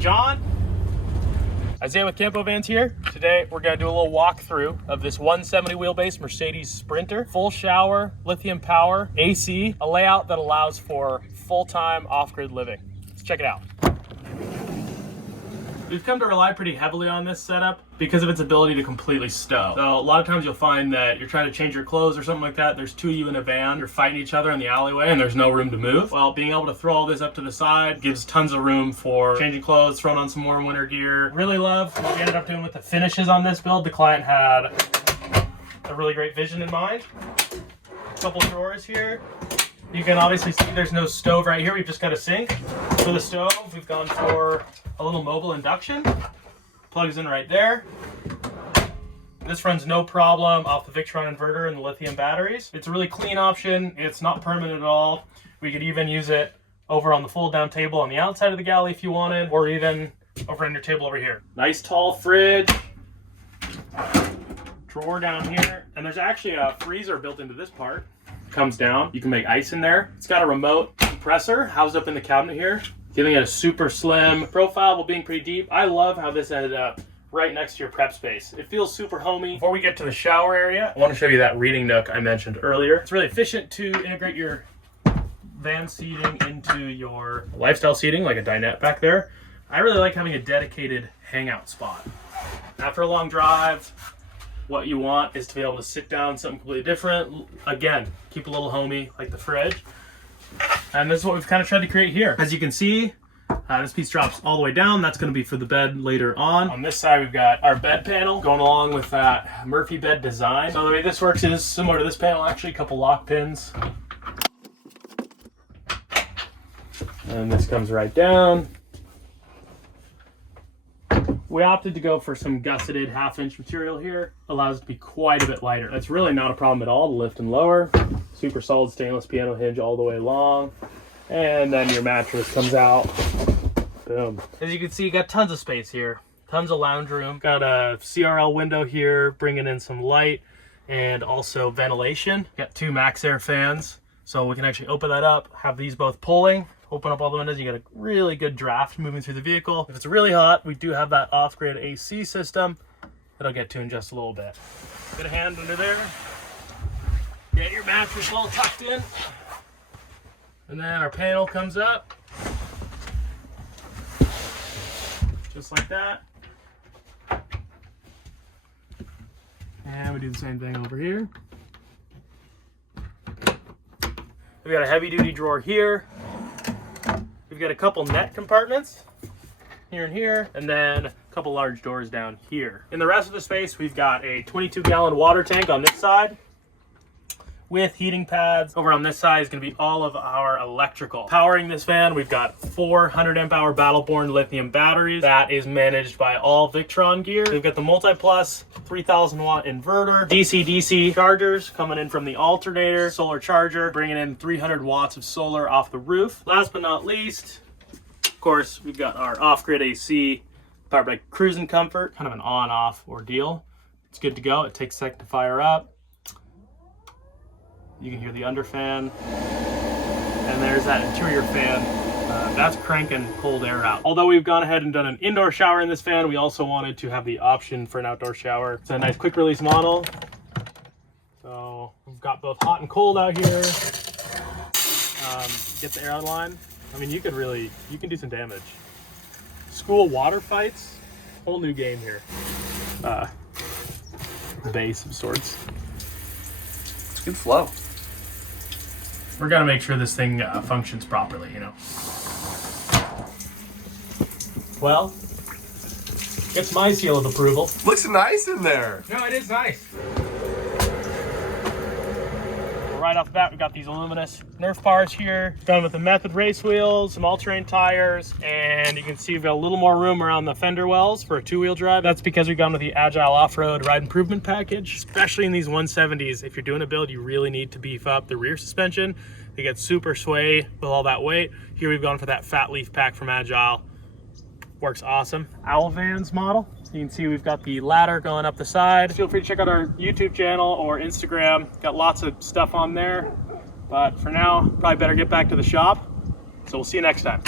John. Isaiah with Campo Vans here. Today we're gonna do a little walkthrough of this 170 wheelbase Mercedes Sprinter. Full shower, lithium power, AC, a layout that allows for full-time off-grid living. Let's check it out. We've come to rely pretty heavily on this setup because of its ability to completely stow. So a lot of times you'll find that you're trying to change your clothes or something like that. There's two of you in a van, you're fighting each other in the alleyway and there's no room to move. Well, being able to throw all this up to the side gives tons of room for changing clothes, throwing on some more winter gear. Really love what we ended up doing with the finishes on this build. The client had a really great vision in mind. A couple drawers here. You can obviously see there's no stove right here. We've just got a sink. For the stove, we've gone for a little mobile induction. Plugs in right there. This runs no problem off the Victron inverter and the lithium batteries. It's a really clean option. It's not permanent at all. We could even use it over on the fold down table on the outside of the galley if you wanted, or even over on your table over here. Nice tall fridge. Drawer down here. And there's actually a freezer built into this part. Comes down, you can make ice in there. It's got a remote compressor housed up in the cabinet here, giving it a super slim profile while being pretty deep. I love how this ended up right next to your prep space. It feels super homey. Before we get to the shower area, I want to show you that reading nook I mentioned earlier. It's really efficient to integrate your van seating into your lifestyle seating, like a dinette back there. I really like having a dedicated hangout spot. After a long drive, what you want is to be able to sit down something completely different. Again, keep a little homey like the fridge. And this is what we've kind of tried to create here. As you can see, this piece drops all the way down. That's going to be for the bed later on. On this side, we've got our bed panel going along with that Murphy bed design. So the way this works is similar to this panel, actually, a couple lock pins. And this comes right down. We opted to go for some gusseted 1/2-inch material here. Allows it to be quite a bit lighter. That's really not a problem at all to lift and lower. Super solid stainless piano hinge all the way along. And then your mattress comes out. Boom. As you can see, you got tons of space here. Tons of lounge room. Got a CRL window here, bringing in some light and also ventilation. Got 2 MaxxAir fans. So we can actually open that up, have these both pulling. Open up all the windows, you get a really good draft moving through the vehicle. If it's really hot, we do have that off-grid AC system that I'll get to in just a little bit. Get a hand under there. Get your mattress all tucked in. And then our panel comes up. Just like that. And we do the same thing over here. We've got a heavy-duty drawer here. We've got a couple net compartments here and here, and then a couple large doors down here. In the rest of the space, we've got a 22-gallon water tank on this side with heating pads. Over on this side is going to be all of our electrical. Powering this van, we've got 400 amp hour Battleborn lithium batteries. That is managed by all Victron gear. We've got the multi-plus 3000 watt inverter, DC-DC chargers coming in from the alternator, solar charger, bringing in 300 watts of solar off the roof. Last but not least, of course, we've got our off-grid AC powered by Cruising Comfort, kind of an on-off ordeal. It's good to go. It takes a second to fire up. You can hear the under fan, and there's that interior fan. That's cranking cold air out. Although we've gone ahead and done an indoor shower in this fan, we also wanted to have the option for an outdoor shower. It's a nice quick release model. So we've got both hot and cold out here. Get the air line. I mean, you can do some damage. School water fights, whole new game here. Base of sorts. It's good flow. We're gonna make sure this thing functions properly, you know. Well, it's my seal of approval. Looks nice in there. No, it is nice. Right off the bat, we've got these aluminous Nerf bars here. Done with the Method race wheels, some all-terrain tires, and you can see we've got a little more room around the fender wells for a 2-wheel drive. That's because we've gone with the Agile Off-Road Ride Improvement Package. Especially in these 170s, if you're doing a build, you really need to beef up the rear suspension. They get super sway with all that weight. Here we've gone for that Fat Leaf pack from Agile. Works awesome. Owl Vans model. You can see we've got the ladder going up the side. Feel free to check out our YouTube channel or Instagram. Got lots of stuff on there. But for now, probably better get back to the shop. So we'll see you next time.